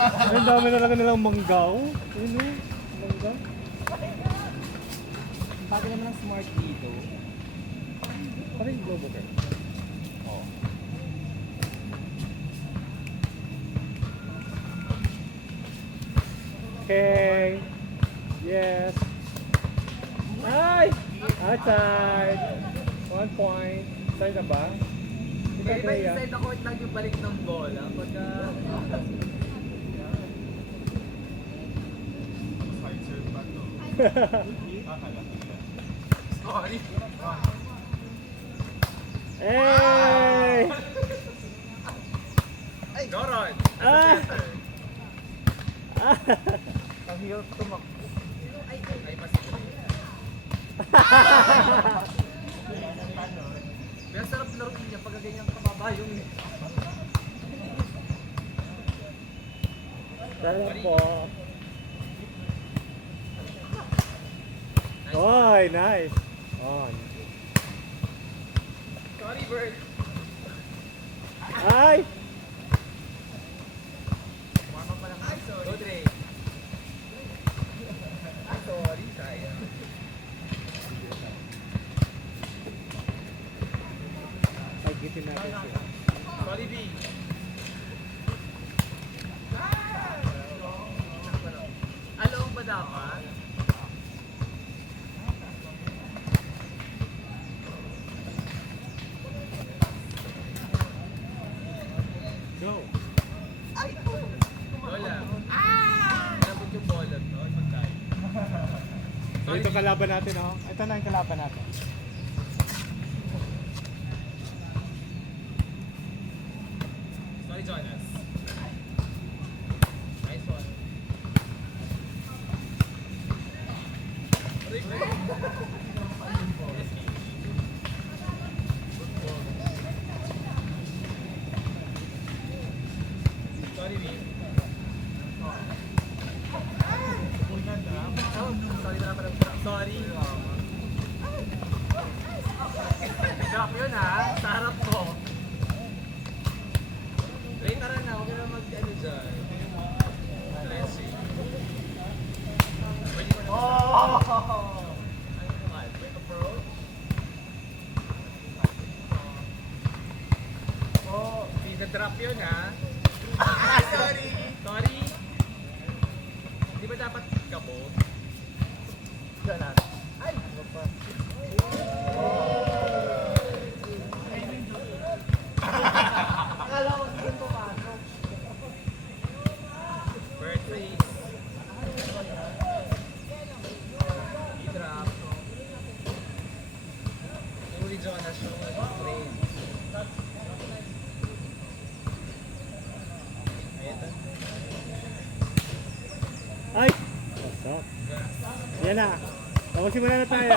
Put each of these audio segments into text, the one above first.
Ang dami talaga nilang manggaw. Ayun o, manggaw. Bago naman ang smart dito. Parang yung globo ka. Oo. Okay. Yes. Ay! Outside. 1 point. Side na ba? Hindi Pwede ba Drea? inside the court lang yung balik ng bola? Pagka... Hard serve ba to? Sorry. Hey! Ay! Goron! Ah! Ang hirap tumakbo. Ay, mas Kaya sarap laruin niya pagka ganyan kababa yung... Sarap po. Oy, nice. On. Sorry, Bert! Ay! Warm up pa lang. Ay, sorry. Go, Dre. Ay, sorry. Sayang. Pagitin natin siya. Sorry, B. Along ba dapat? Go. Bola. Nabot yung bola. No? Pagkain. Ito yung kalaban natin, oh. Ito na yung kalaban natin. Sorry, Jonas. Nice one. Sorry, B. Sorry na pala. Sorry. Drop yun ha. Sa harap mo. Ray, tara na. Huwag ka na mag-ano dyan. Dressing. Pwede ko na. Wait, approach. Oh, drop yun ha. Sorry. Sorry. Di ba dapat kabo? Ganun. Ay! Ano pa? Akala ko saan pumasok. Birthday. I-drop. Uli Jonas yung birthday. Ay! What's up? Yan na. Simula na tayo.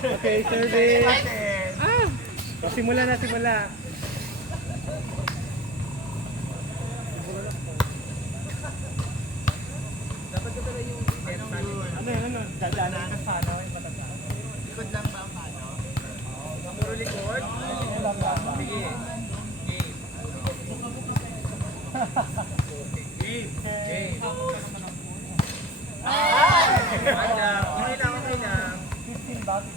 Okay, service. Ah! Simula na, simula. Dapat ka pala yung Ano yun, ano? Dadaanan ka paano? likod lang ba ang paano? Puro likod? Sige. Game. Game. One lang. Okay lang, okay lang. 15 bucks.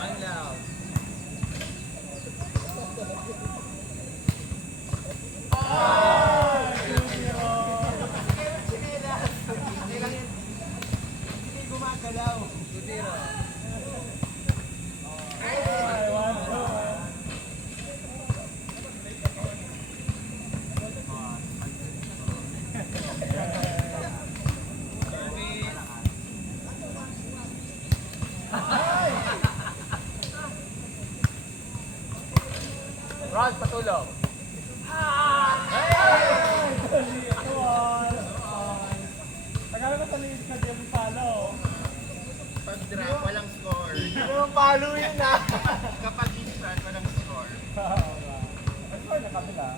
One lang. Hindi gumagalaw. Tutira. Rod, patulog. Tagal ko taligid ka din palo. Pag drop, walang score. Yung palo yun ah. Kapag instant, walang score. Ang score na kabila.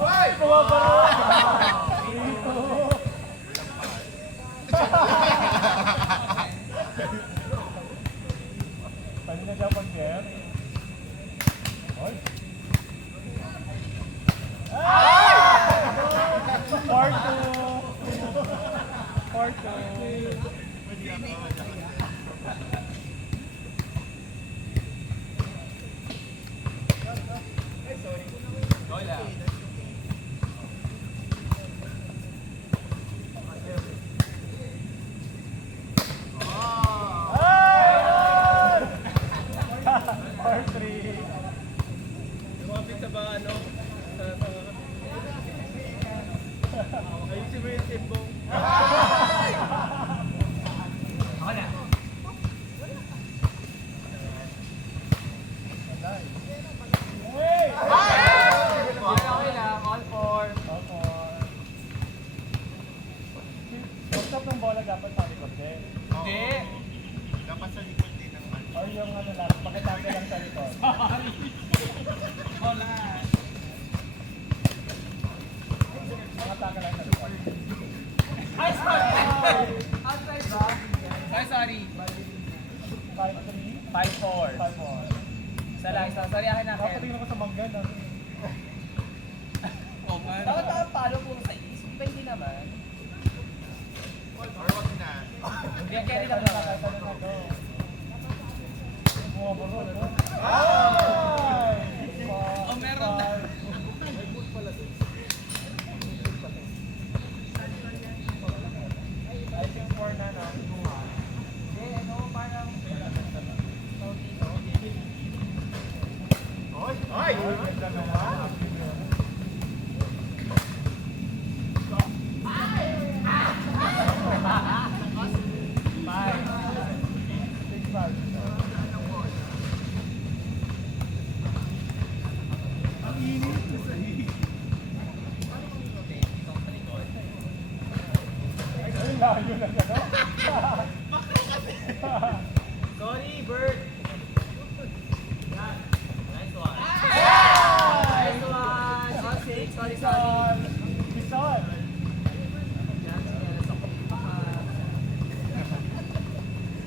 Hoy! Pwede na siya pag-get. Bola. Ay! Par 3. Lumapit sa ba, ano? Ayusin mo yung timbong. Ako na. Hey! Okay lang, all four. Stop ng bola dapat sa likod din. Hindi. Dapat sa likod din ng ano. Or yung ano lang, pakitake lang sa likod. Bola. Pakitake lang sa likod. Ay, sorry! Outside ba? Ay, sorry. 5-3. 5-4. 5-4. Isa lang, isa. Sorry, akin na. Nakapatingin ako sa manggan. Dapat palo po sa is. Iba hindi naman. Or wag na. Hindi, carry lang naman. Bumabaro, no? Ay! Oh, meron na. I think 4 na, no? Hindi, ano, parang... Ay! Ganda naman. Ay, layo na gano'n. Sorry, Bert. Nice one. Nice one. Oh, six. Sorry, sorry. Bison.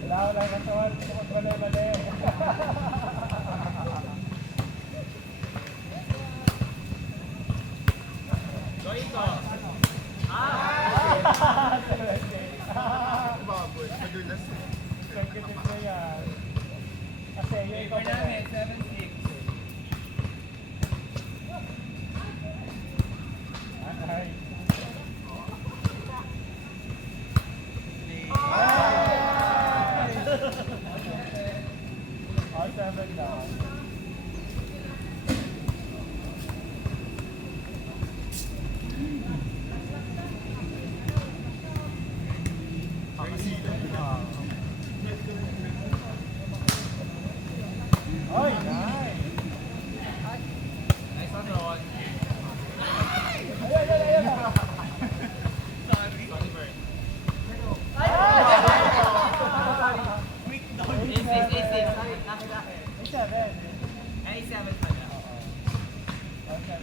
Wala na katawan. Mali. Sorry ko. Baboy. Madulas. Second mo yan. Kasi yung ikaw Paper namin, 7-6. Ay. All 7 down. Ay, nice. Nice one, Ron. Ayan. Sorry. Sorry, Bert. A6. Sorry, nakita. Ay, 7. A7 pala. All 7.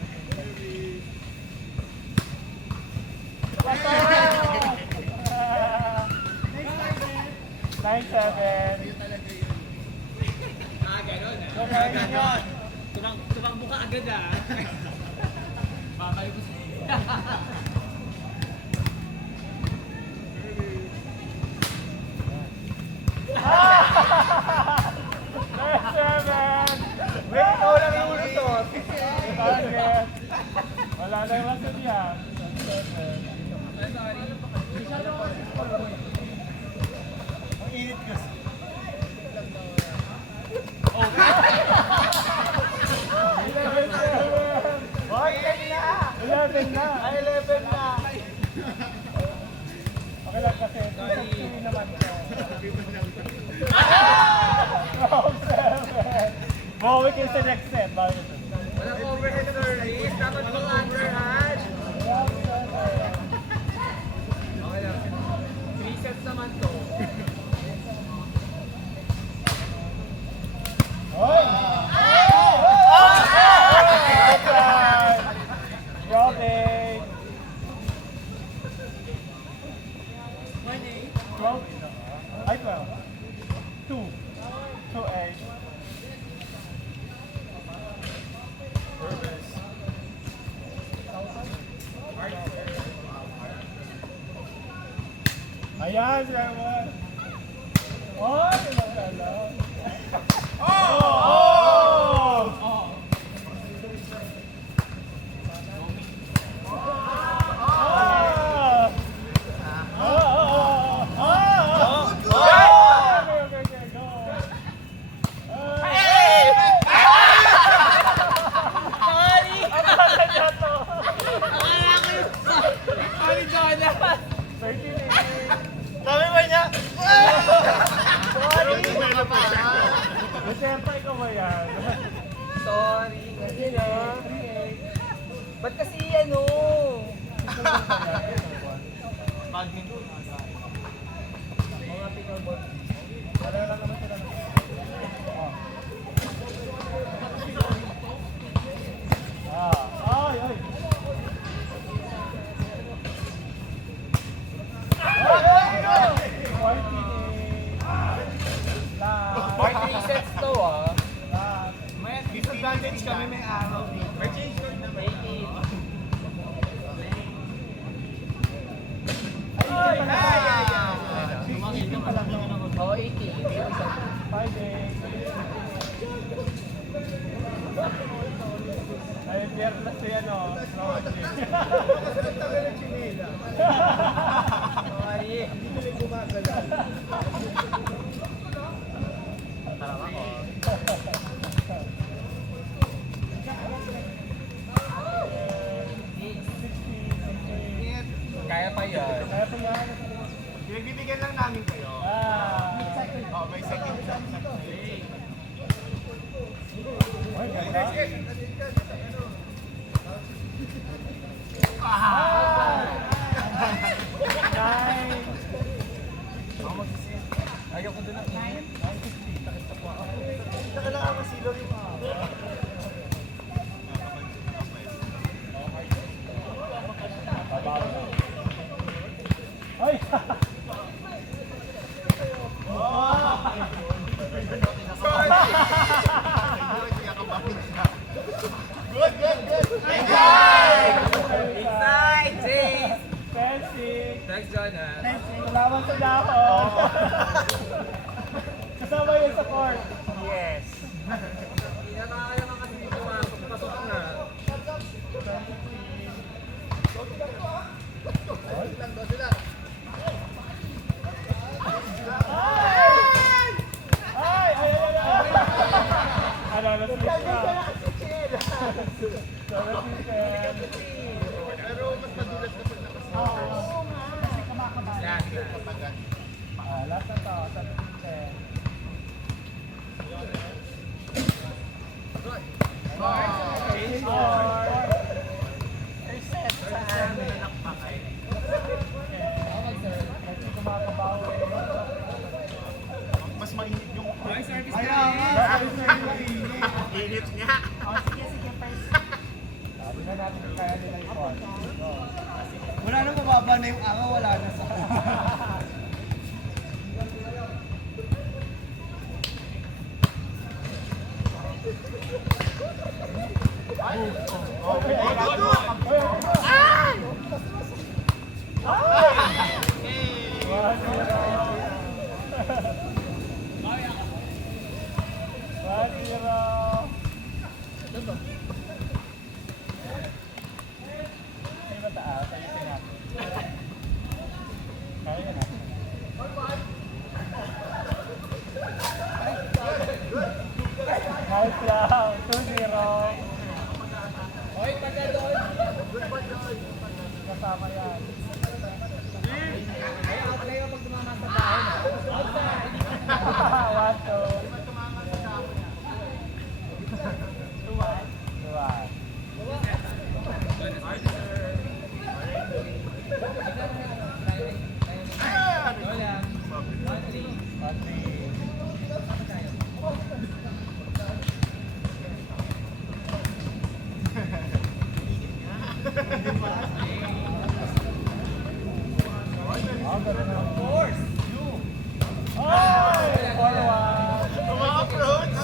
Nine, 7. Ganon ah. So, kaya yun. Tumakbo ka agad ah. Baka kayo po Nine, 7. Wait, wala na ulo to. Target. Wala na yung masun yan. 7. Sorry. Ang init kasi. Oh. 11 na. Ay, 11 na. Okay lang kasi. Sorry naman ko. Oh, 7. Bawi kayo sa next set. Bawi kayo. Walang overhead service. Dapat pang underhand. Okay lang. 3 sets naman to. Hoy! Robin! 12? Ay, 12. 2. 2-8. Ayan, si Raymond. Oh, pinagdala. Oh! Ba't kasi ano? Badminton. Mga pickleball. Pareho lang naman sila. Oh. Ay, ay. May 3 sets to ah. May disadvantage kami, may araw dito. May change card na ba? Oo, 80. Ay, Pierre si ano, Roger. Ay, kaya pa yan. Kaya po yan. Pinagbibigyan lang namin kayo. Oh, may second chance. Ay, ganda. Nine. Ayaw ko doon ang init. Saka lang ako silog yung Babaw na. Ay! Good, good, good. Inside, James! Fencing! Thanks, John ah. Salamat sa dahon! Kasama yun sa court. Yes. Hindi na kaya mga kasi pasok na. Ay! Ay! Ay! Ay! Ano, nasip ka? Pero mas madulas na pag nakasama. Oo nga. Kasi kumakabahan. Last na. Last na to. 17. Reset sa amin. Kasi kumakabaho eh. Mas mainit yung... Ay, service Kaya na nga. Init nga. Sige, sige, first. Sabi na natin kung kaya nila i-call. Wala na mababa na yung araw, wala na sa Nice lang. 2-0. Hoy, taga doon! Kasama yan. Kaya ako na yung pag tumama sa bahay na. Outside! 1-2. Ay! 4-1. Uma-approach!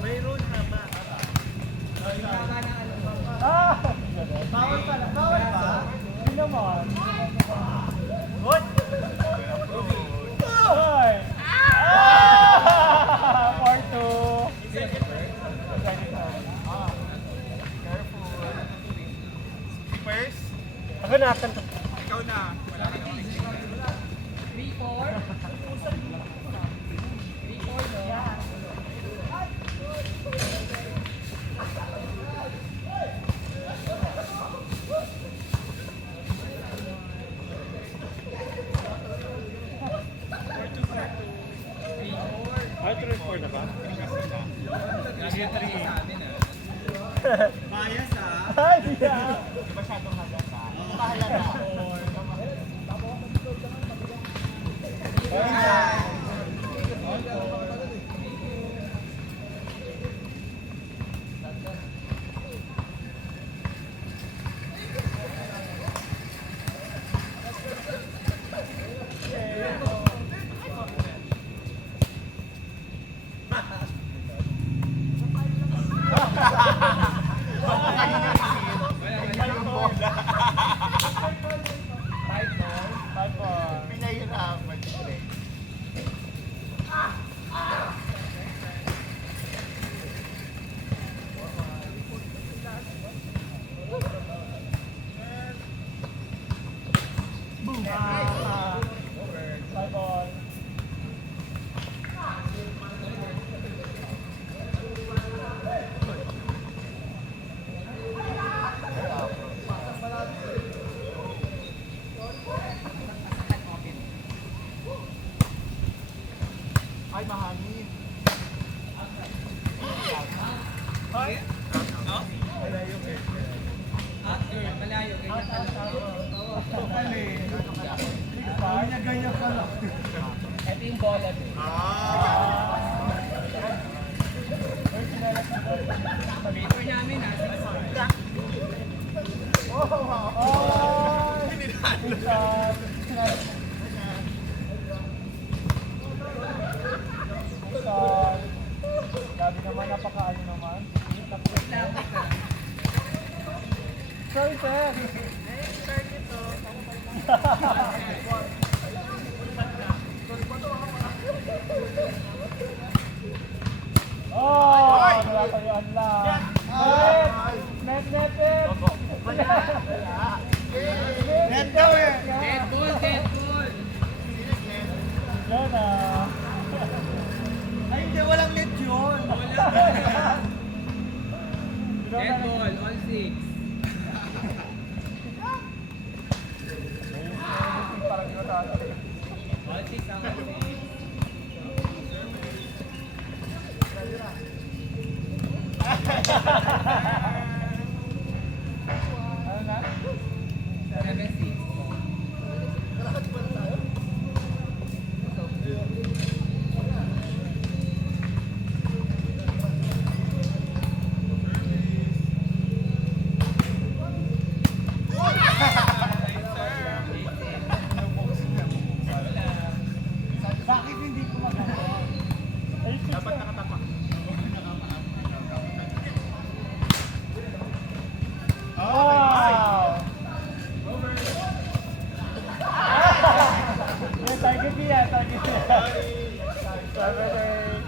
Mayroon na ba? Ah! Bawal pala. Bawal ba? Hindi naman. Good! Ay! Ah! 4-2. Keepers? Ako na, akan to. Ikaw na. Wala ka na. 3-4. 3-4 no? Ay, 3-4 na ba? Lagi 3 sa amin ah. Bias ah. Ay, yeah. Di masyadong halata. Mahalata. Five ball. Pinahirapan. Siyempre. Five ball. Ay, mahangin. Malayo, ganyan ka lang. Ganyan ka lang. Ito yung bola eh. Paper namin ah. Gabi naman, napakaano naman. Sorry, sir. Oh, wala tayuan lang. Net, net, net. Net daw eh. Dead ball, dead ball. Yan ah. Ay, hindi. Walang net yun. Dead ball, all six. Parang ginataas. All six ang all six. Ano na? 7-6. Bakit hindi ko magawa? Ay, Dapat nakatapak. wow! Yan, target niya, target niya. 7-8.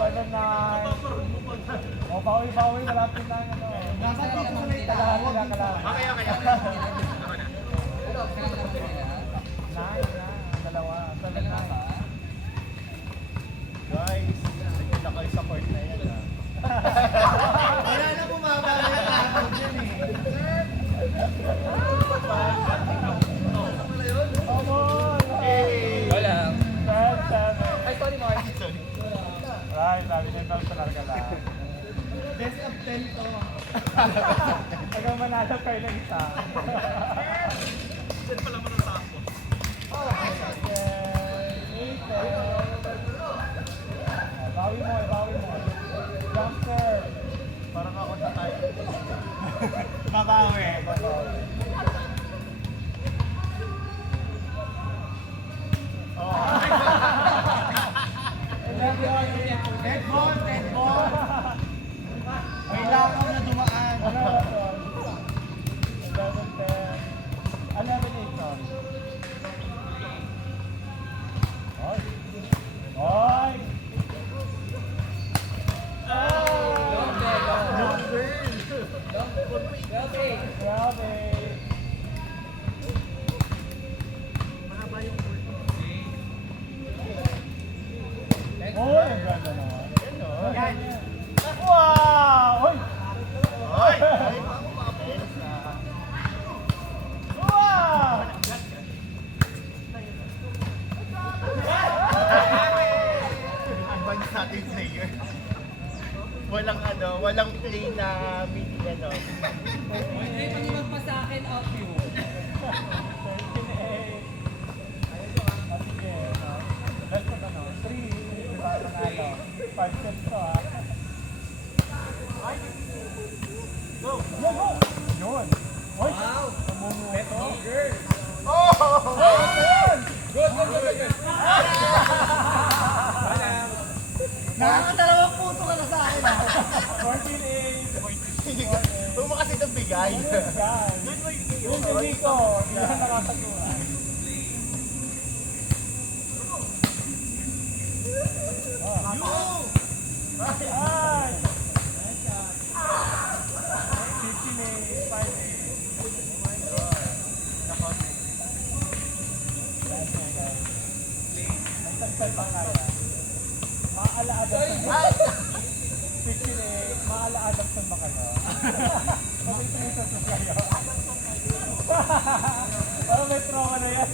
Seven, nine. O, bawi-bawi, malapit lang ano. Dapat dito sa may Kailangan tawag. nila, kailangan. Okay. Nine, dalawa. Seven, nine. Guys, nagkita kayo sa court na yan ah. Wala na bumaba na yung tawag yan eh. Come on! Wala. Seven. Ay, sorry Mark. Right, sabi niya ikaw sa larga lang. Best of 10 to. Hanggang manalo kayo ng isa. Diyan pala man ang tapo. Bawi mo, bawi mo. Jumper. Parang ako na tayo. Babawi. Dead ball, dead ball. May lakaw na dumaan. Ano ba ito? 11, 10. 11, 8, sorry. Ay. Oh, ang ganda naman. Yan o. Yan. Wow! Hoy! Ay! Ay, mga beses na. Wow! Advance natin player. Walang walang play na mini Hindi pa naman pa sa akin, off you. 13-8. Ah, sige, no? Best of 3, diba, panalo. 5 sets to, ha? Go! Go, go! Yun! Oy! Wow! Namumuto. Oh! Good, good, good, good. Nakakadalawang puto ka na sa akin ah. 14-8. Huwag mo kasi itong bigay. Yan. Yun yung Nico. Hindi na nakakaguha. Ay! 15-8. 5-8. Ang tagpal pa kaya. Maalaadap sa 15-8. Maalaadap sa ba kayo? Mag-iisip sa kayo. Parang may trauma na yan.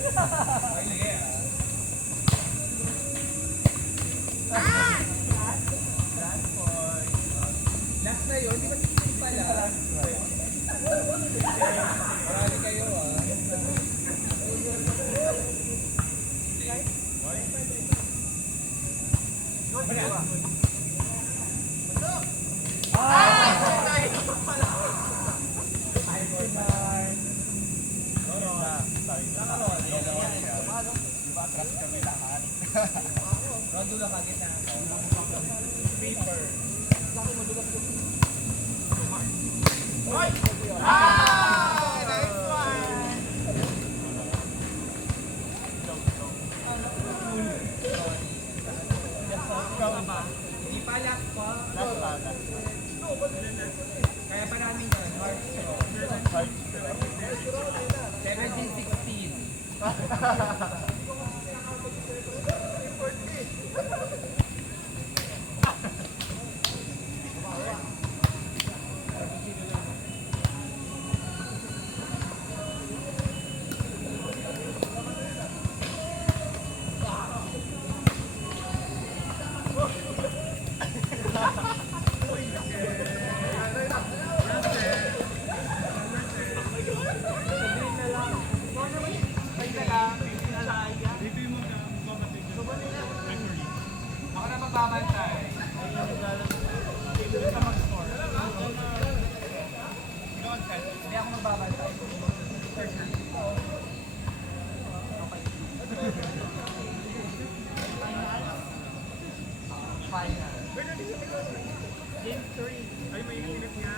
Last na yun, di ba tingin pala? Marami kayo Rondo lang kagit na. Paper. Ah! Nice one! Di pa last pa. Last bata. Kaya pa namin yun. Hard 17-16. Ako na magbabantay. Hindi ako magbabantay. Final. Game 3. Ay, may init nga.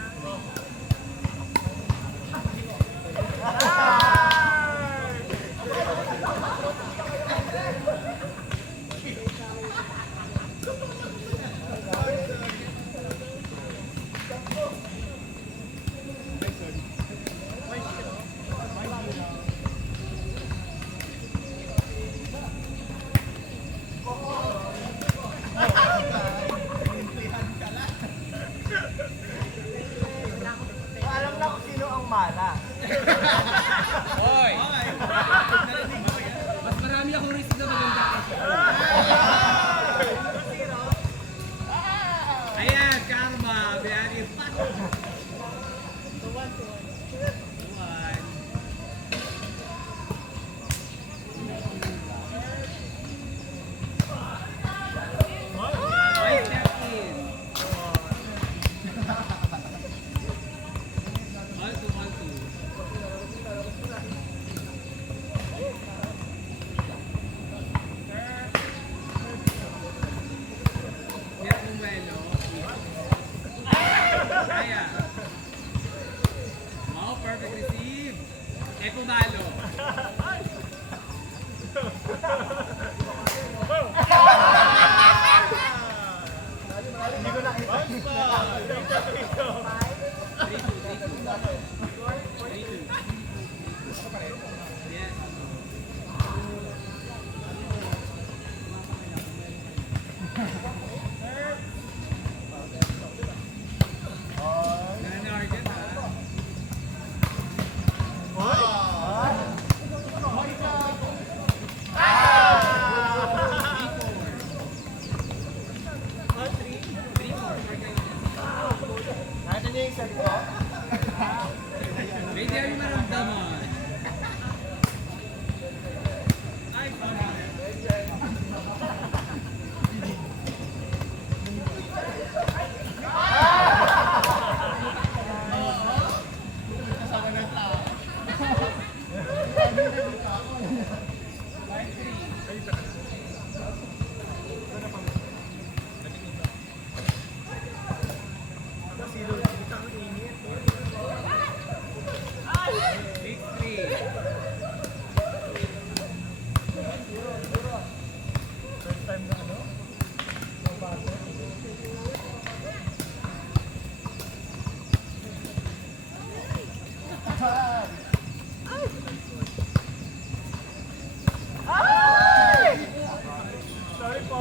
Sorry po.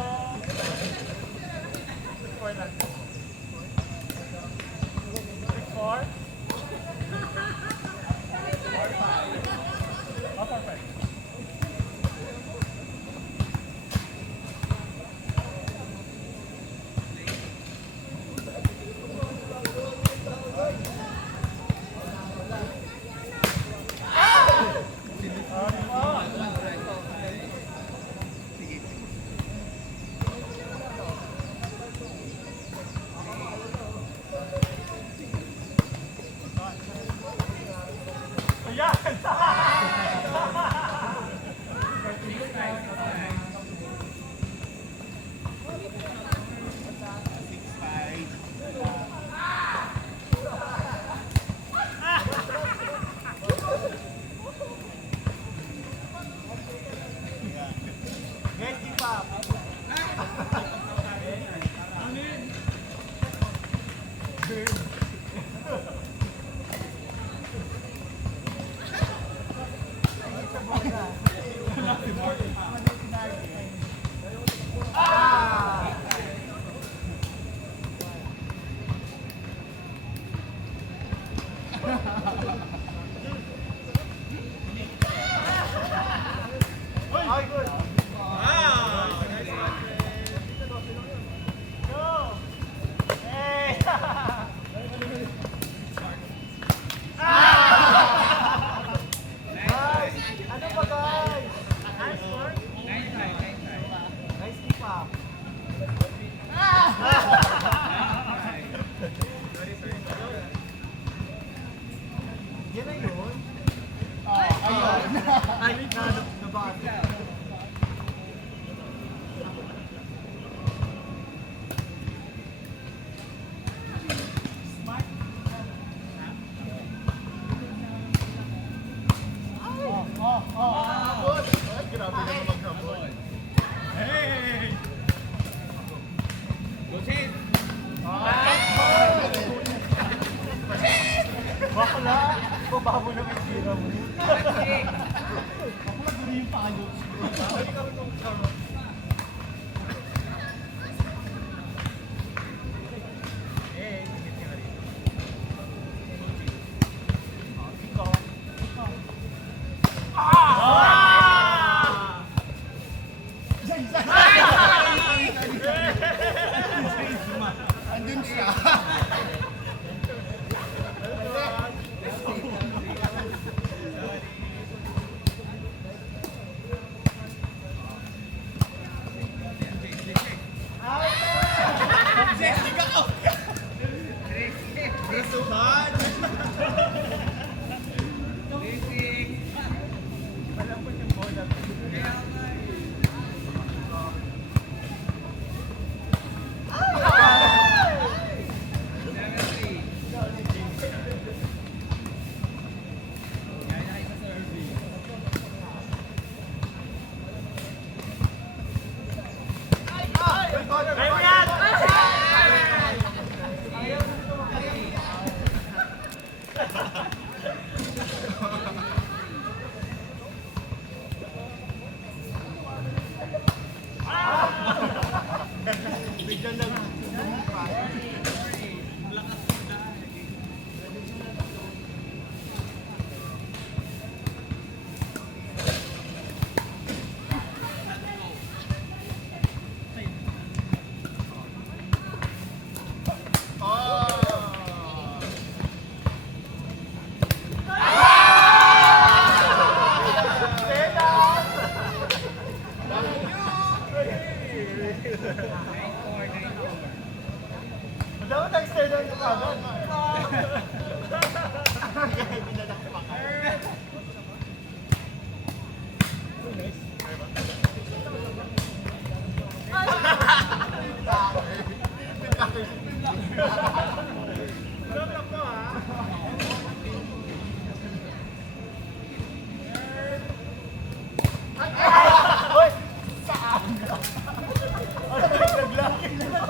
6-4 lang. 6-4? Oh, perfect. Bakla! Bababo na may sira mo. Bakla, gano'n yung payo. Andun siya. Dapat nag-stay doon ka agad. Hoy! Saan? Ano naglaki na?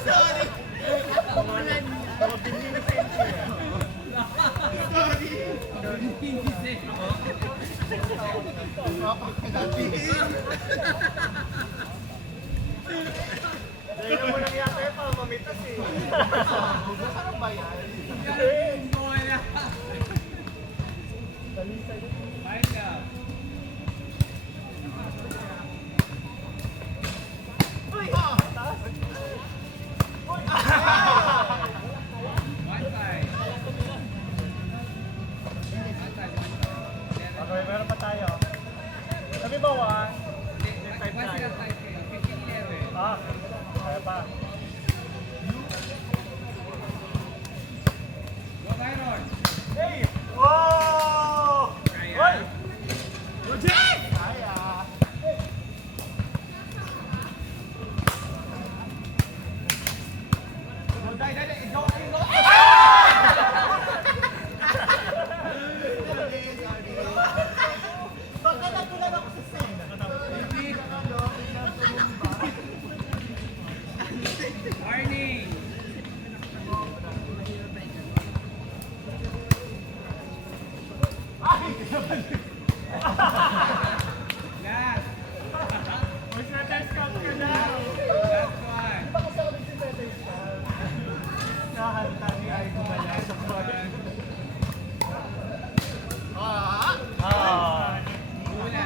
Sorry. Ah, Napakadali. Tingnan mo lang yata yung pamamitas eh. Masarap ba yan? Bola. Find out. One five. Okay, meron pa tayo. Sabi ba, one? One sila five kayo. 15-11. Ah, kaya pa. Go Byron. Hey! Wow! Kaya. Hoy! Rojek! Kaya. Baka natulan ako sa sen. Warning. Last. May center scout ka na! Last one. Nahalta ni Ay gumala sa boy. Ah! Ah! Bola.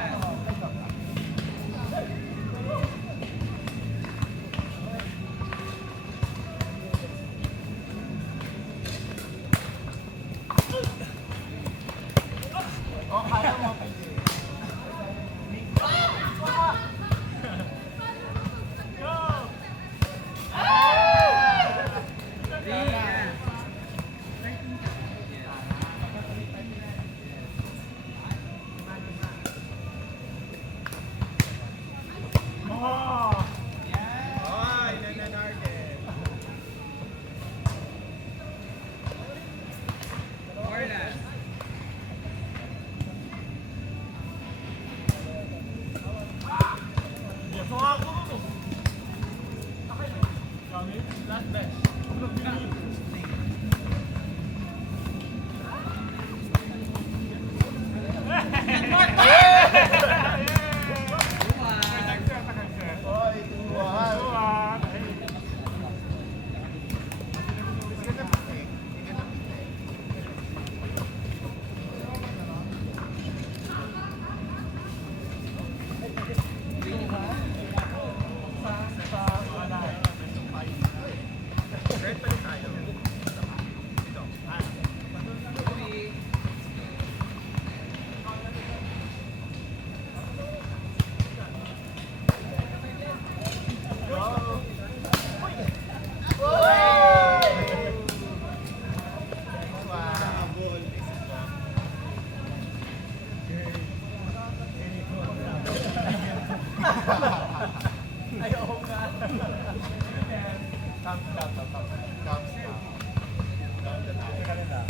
Oh, kaya mo, PJ. Go! Three. Yeah. Oh! Ay, nananarget. Four last. Yes, ako! Kami, last bench. One. Oy, tuwan. Sige na, PJ. Sige na, PJ. Red pa rin tayo. Three. Ayaw nga. Thumbs down, thumbs up. Teka lang ah.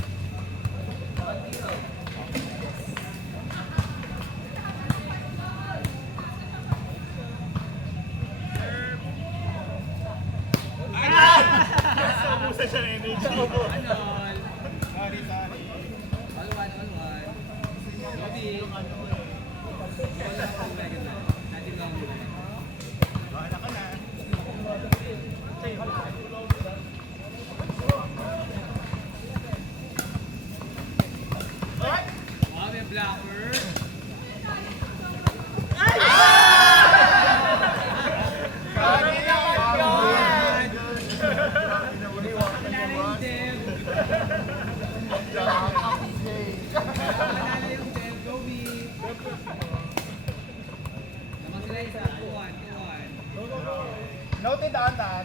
Ubusan siya ng energy. Anol. Sorry. All one, all one. Bobby. All one. Natin lang. Bahala ka na. Oh, may blocker. Panalo yung Dev. Panalo yung Dev. Go, B. Naman sila isa. 2-1. Noted on that.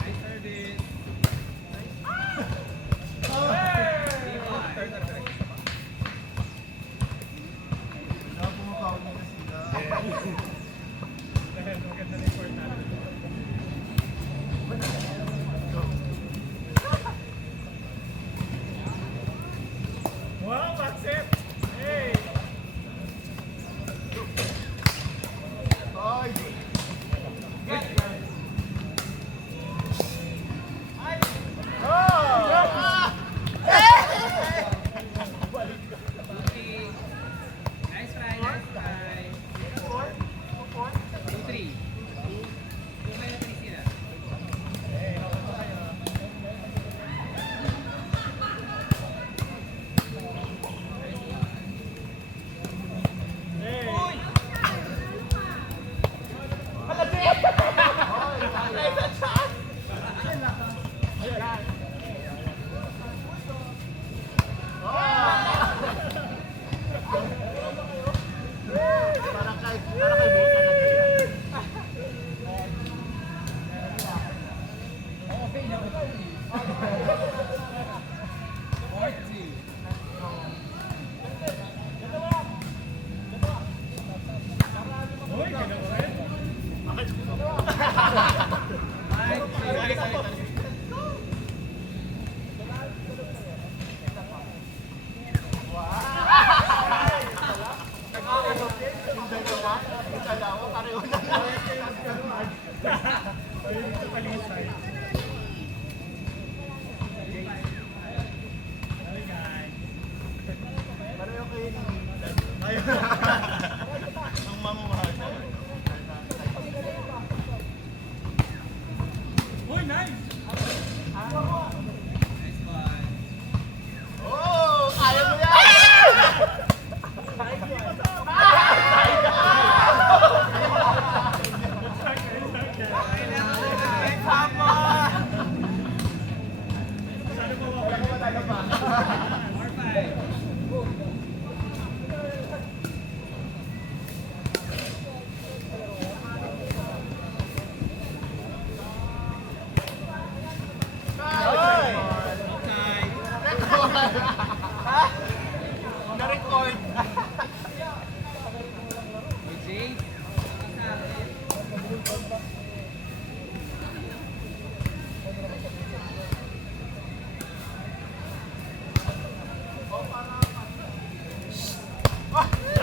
Nice service. 3-1. Napumukhaw niya na sila. Maganda na yung court natin. Wow, accept! Hey! Ay!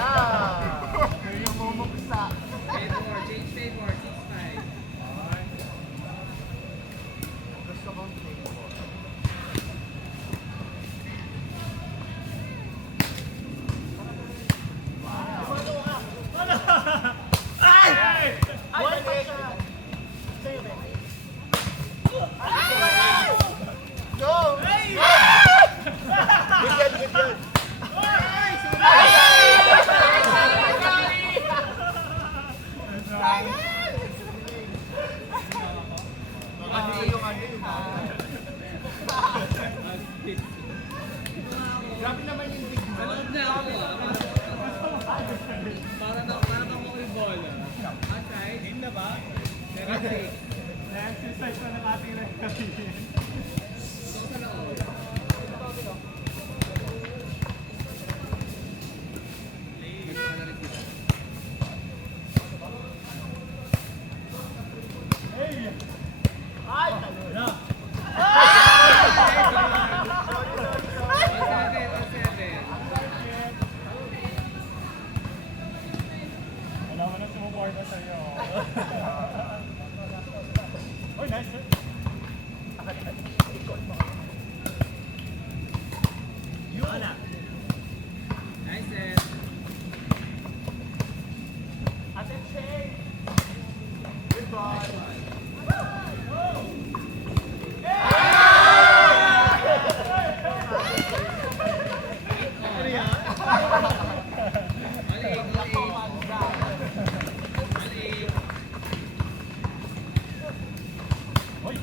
Yung mumuksa. Favor, change favor, 6-5. Gusto kong flavor. Ay! Balik! Go! Good yan, good yan. Ano yung ano yung grabe naman yung big mo. Manood na ako ah. Para na ako yung bola. Aside. Game na ba? 7-6. Na-exercise na ng ating referee. Ito sa loob. Hey! Ay! Na! 1-7. Wala mo na sumuporta sa'yo. Uy, nice hit. Nice set. Ate Che! Goodbye. Mali, mali. Uy!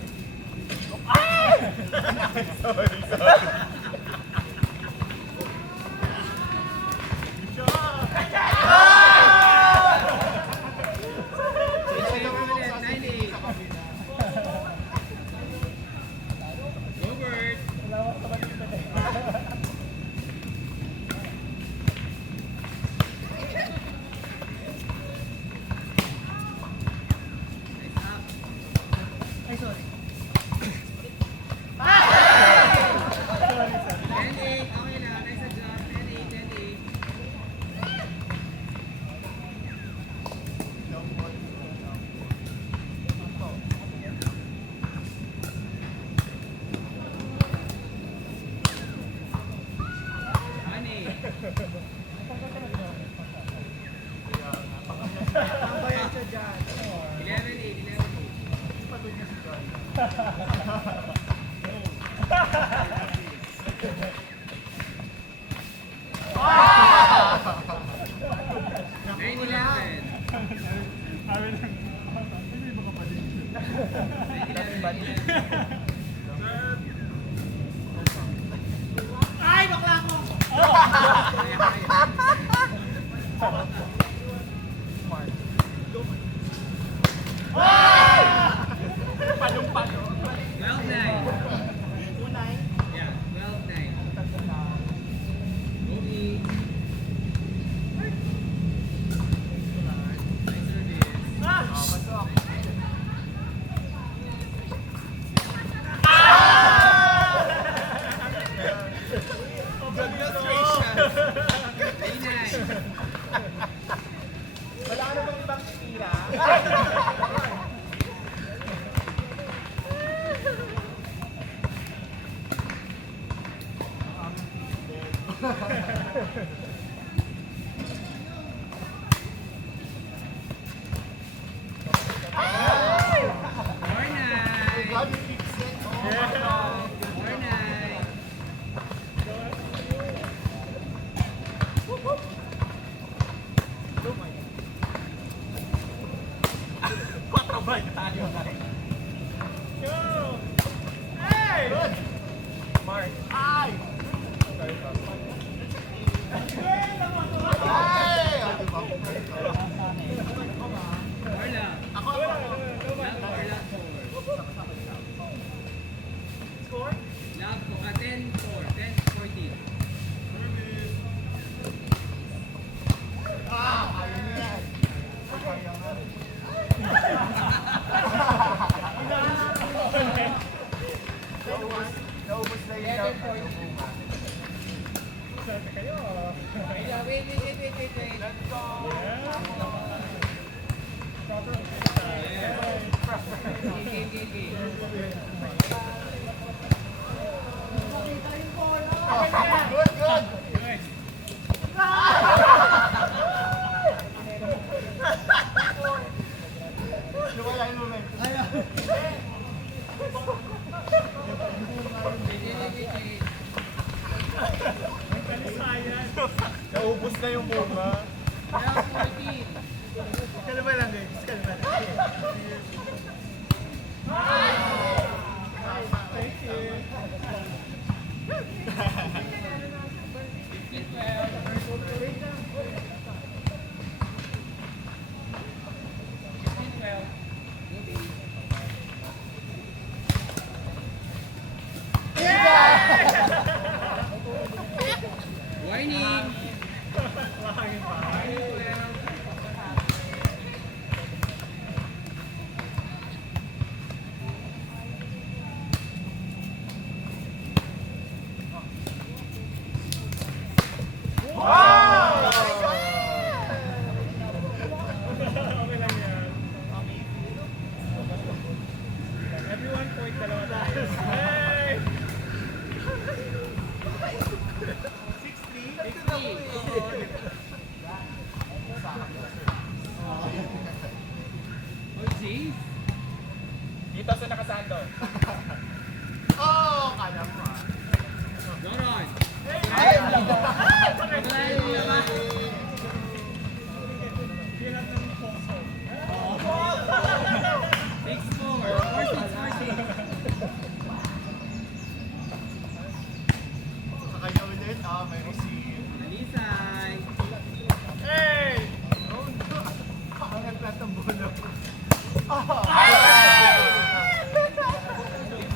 Change favor ulit, 9-8. Go Bird. Wala mo sa batid na Nice up. Ay, sorry. 10-8. Okay lang. Nice adjust. 10-8, 10-8. Honey. Tambayan siya dyan. 11-8, 11-8. Pagod niya si John. Nine, 11. Sabi lang, hindi mo kapatid. 11. Ay, bakla ko! Palong-palong. 12-9. Unay. Yeah, 12-9. Bogey. Nice service. Pasok. Wala ka na bang ibang tira? God, you fix it. Oh my God. Good, good. Lumala yung moment. Naubos na yung bunga. Kalma lang guys, kalma lang. Thank you. Warning! Lakangin pa. Okay lang yan. Everyone point, dalawa tayo. Hey! 60. Oh, jeez. Dito sa nakasando. Oh, kaya mo ah. Doron. Ay! Wala yung laba. Hirap ng poso. 6-4. 4-6. Sa kanya ulit, may receive. Alisay. Hey! Ang nagplat ng bulo.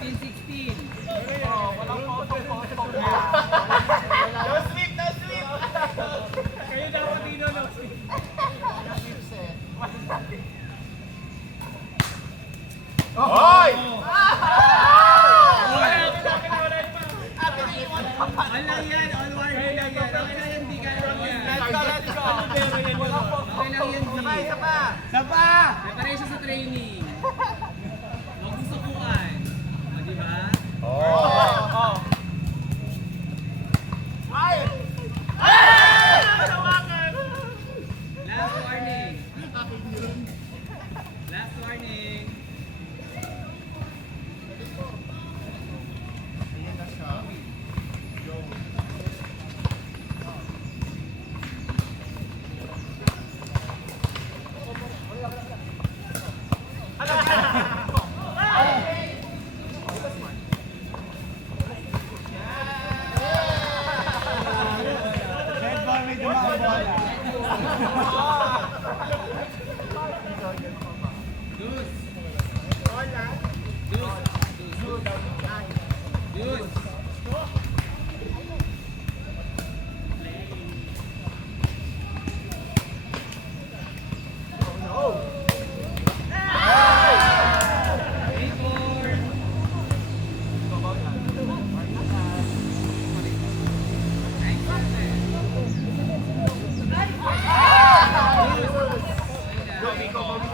15-16. Walang photo. No sleep, no sleep! Kayo dapat dito, no sleep. Hoy! Wala pa. All lang yan. All warning lang yan. Okay lang yan. Di ka lang yan. Let's go. Okay lang yan. Di. Preparation sa training. Huwag mo sukuan. O, di ba? Oh. Ay! Last warning. Akin yun. Last warning. Ayan na siya. Yo. Red ball, may dumang bola. Deuce. Hola. Deuce. Deuce.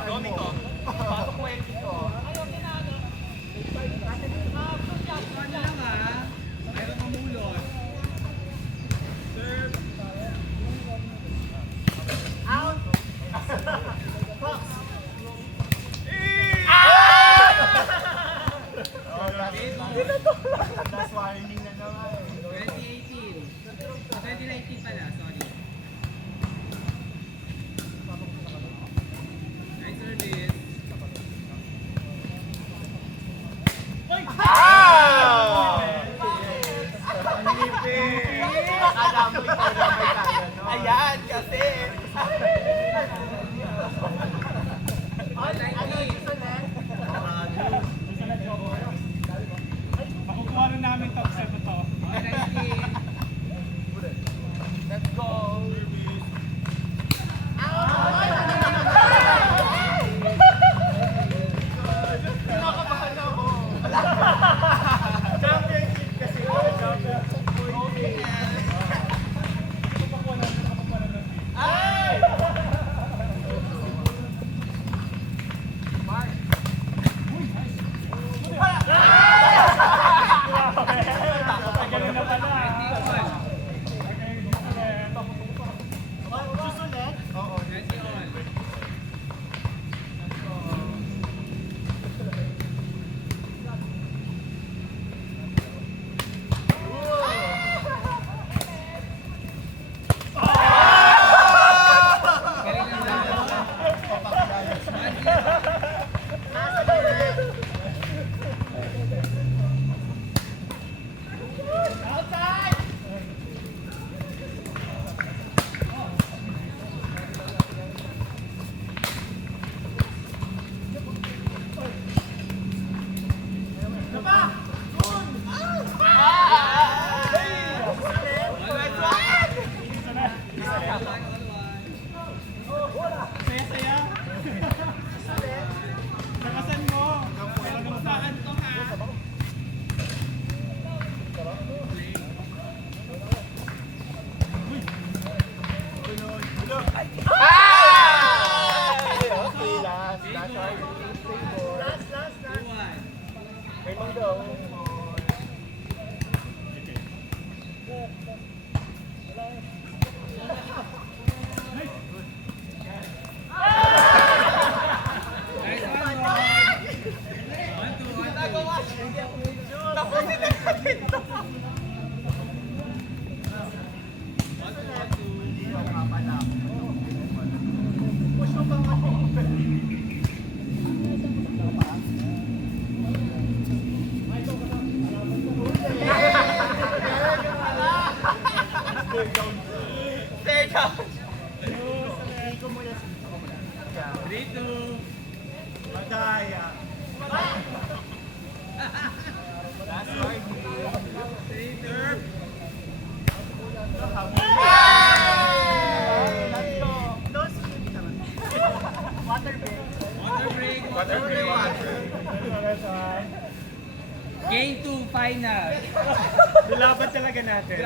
Domiko. Pasok mo Last one. Last. 2-1. Kay Mang daw. Nice one, Ron. 1-2. Three, two. Madaya. Three, two. Water break. Water break. Game 2, final. Nilaban talaga natin.